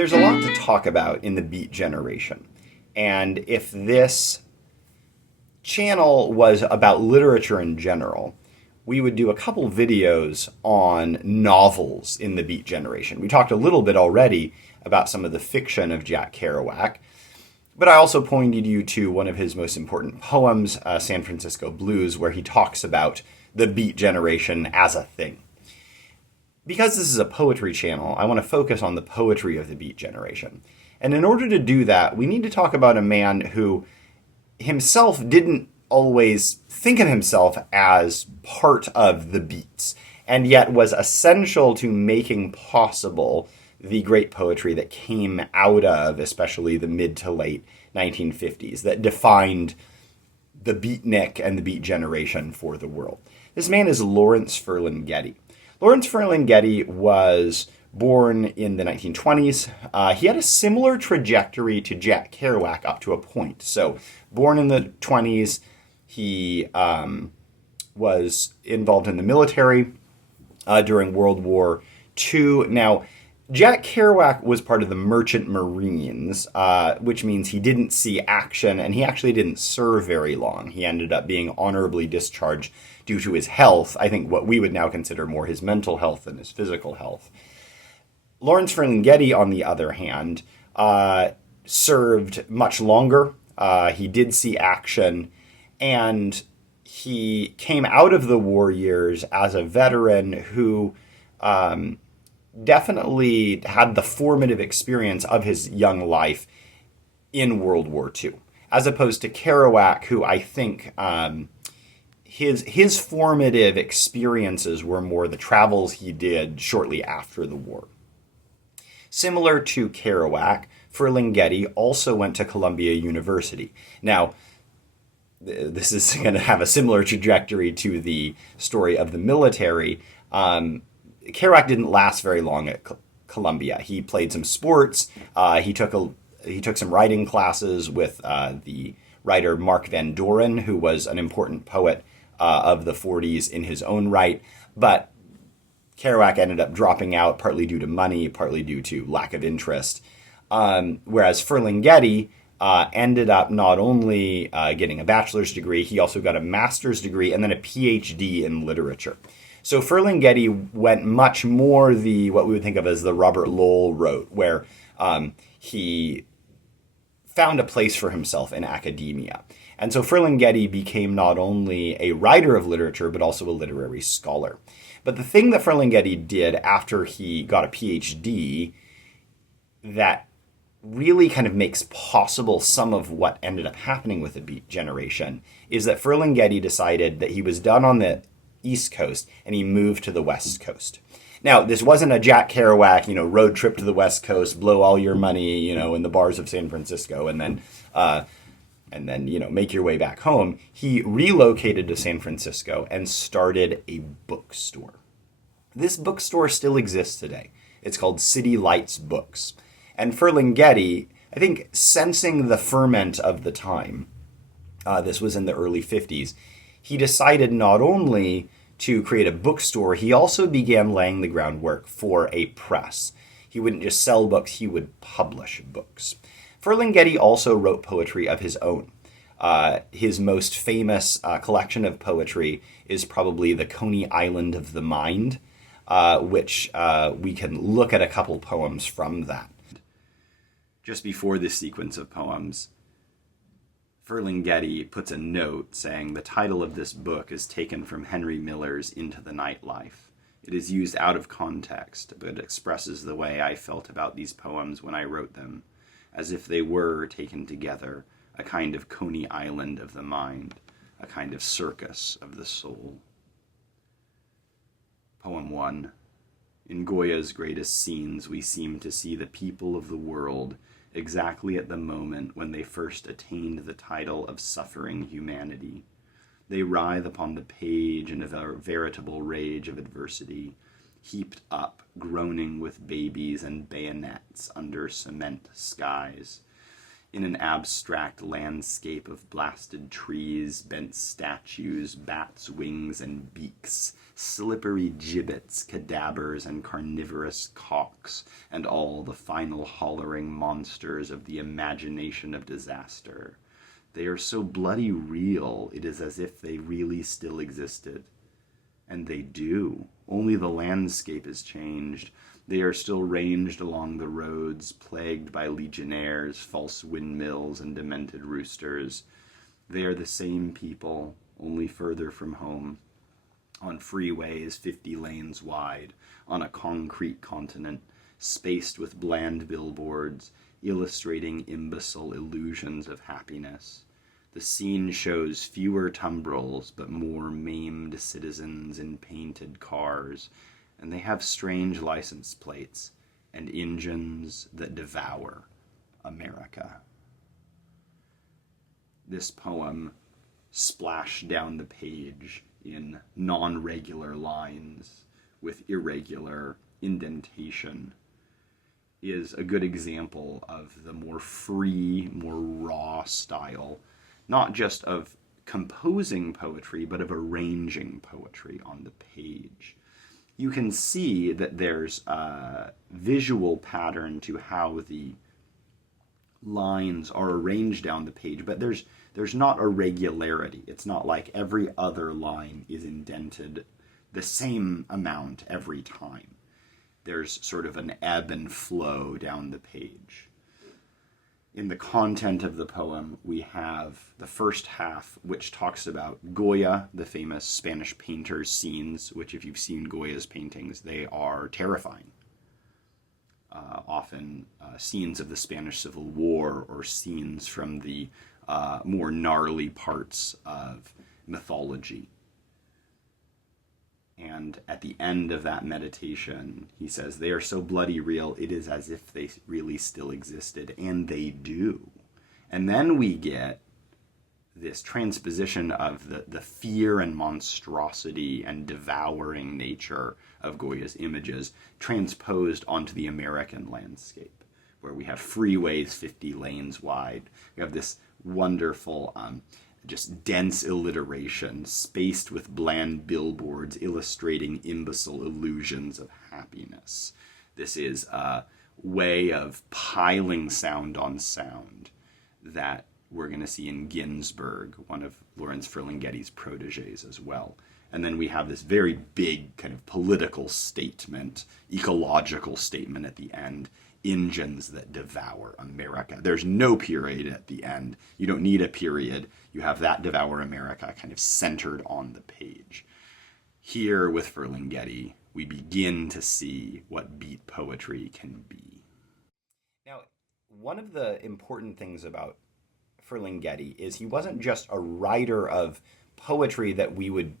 there's a lot to talk about in the Beat Generation. And if this channel was about literature in general, we would do a couple videos on novels in the Beat Generation. We talked a little bit already about some of the fiction of Jack Kerouac, but I also pointed you to one of his most important poems, San Francisco Blues, where he talks about the Beat Generation as a thing. Because this is a poetry channel, I want to focus on the poetry of the Beat Generation. And in order to do that, we need to talk about a man who himself didn't always think of himself as part of the Beats, and yet was essential to making possible the great poetry that came out of, especially the mid to late 1950s, that defined the beatnik and the Beat Generation for the world. This man is Lawrence Ferlinghetti. Lawrence Ferlinghetti was born in the 1920s. He had a similar trajectory to Jack Kerouac up to a point. So, born in the 20s, he was involved in the military during World War II. Now, Jack Kerouac was part of the Merchant Marines, which means he didn't see action, and he actually didn't serve very long. He ended up being honorably discharged due to his health. I think what we would now consider more his mental health than his physical health. Lawrence Ferlinghetti, on the other hand, served much longer. He did see action, and he came out of the war years as a veteran who definitely had the formative experience of his young life in World War II, as opposed to Kerouac, who I think his formative experiences were more the travels he did shortly after the war. Similar to Kerouac, Ferlinghetti also went to Columbia University. Now, this is going to have a similar trajectory to the story of the military. Kerouac didn't last very long at Columbia. He played some sports. He took some writing classes with the writer Mark Van Doren, who was an important poet of the 40s in his own right. But Kerouac ended up dropping out, partly due to money, partly due to lack of interest. Whereas Ferlinghetti ended up not only getting a bachelor's degree, he also got a master's degree and then a PhD in literature. So Ferlinghetti went much more what we would think of as the Robert Lowell route, where he found a place for himself in academia. And so Ferlinghetti became not only a writer of literature, but also a literary scholar. But the thing that Ferlinghetti did after he got a PhD that really kind of makes possible some of what ended up happening with the Beat Generation is that Ferlinghetti decided that he was done on the East Coast and he moved to the West Coast. Now, this wasn't a Jack Kerouac, road trip to the West Coast, blow all your money, in the bars of San Francisco, and then make your way back home. He relocated to San Francisco and started a bookstore. This bookstore still exists today. It's called City Lights Books. And Ferlinghetti, I think, sensing the ferment of the time, this was in the early 50s, he decided not only to create a bookstore, he also began laying the groundwork for a press. He wouldn't just sell books, he would publish books. Ferlinghetti also wrote poetry of his own. His most famous collection of poetry is probably The Coney Island of the Mind, which we can look at a couple poems from that. Just before this sequence of poems, Ferlinghetti puts a note saying the title of this book is taken from Henry Miller's Into the Nightlife. It is used out of context, but it expresses the way I felt about these poems when I wrote them, as if they were, taken together, a kind of Coney Island of the mind, a kind of circus of the soul. Poem 1. In Goya's greatest scenes, we seem to see the people of the world exactly at the moment when they first attained the title of suffering humanity. They writhe upon the page in a veritable rage of adversity, heaped up, groaning with babies and bayonets under cement skies. in an abstract landscape of blasted trees, bent statues, bats' wings and beaks, slippery gibbets, cadavers, and carnivorous cocks, and all the final hollering monsters of the imagination of disaster. They are so bloody real, it is as if they really still existed. And they do. Only the landscape is changed. They are still ranged along the roads, plagued by legionnaires, false windmills, and demented roosters. They are the same people, only further from home, on freeways 50 lanes wide, on a concrete continent, spaced with bland billboards, illustrating imbecile illusions of happiness. The scene shows fewer tumbrils, but more maimed citizens in painted cars, and they have strange license plates and engines that devour America. This poem, splashed down the page in non-regular lines with irregular indentation, is a good example of the more free, more raw style, not just of composing poetry, but of arranging poetry on the page. You can see that there's a visual pattern to how the lines are arranged down the page, but there's not a regularity. It's not like every other line is indented the same amount every time. There's sort of an ebb and flow down the page. In the content of the poem, we have the first half, which talks about Goya, the famous Spanish painter's scenes, which if you've seen Goya's paintings, they are terrifying. Often scenes of the Spanish Civil War or scenes from the more gnarly parts of mythology. And at the end of that meditation, he says, they are so bloody real, it is as if they really still existed, and they do. And then we get this transposition of the fear and monstrosity and devouring nature of Goya's images transposed onto the American landscape, where we have freeways 50 lanes wide. We have this wonderful just dense alliteration, spaced with bland billboards illustrating imbecile illusions of happiness. This is a way of piling sound on sound that we're going to see in Ginsberg, one of Lawrence Ferlinghetti's proteges as well. And then we have this very big kind of political statement, ecological statement at the end, engines that devour America. There's no period at the end. You don't need a period. You have that devour America kind of centered on the page. Here with Ferlinghetti, we begin to see what beat poetry can be. Now, one of the important things about Ferlinghetti is he wasn't just a writer of poetry that we would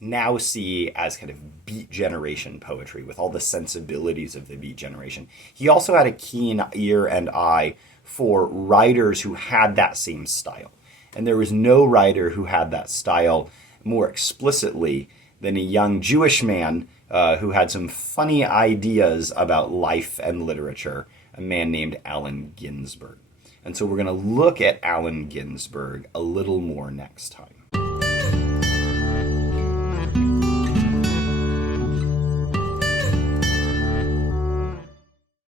now see as kind of Beat Generation poetry with all the sensibilities of the Beat Generation. He also had a keen ear and eye for writers who had that same style. And there was no writer who had that style more explicitly than a young Jewish man who had some funny ideas about life and literature, a man named Allen Ginsberg. And so we're going to look at Allen Ginsberg a little more next time.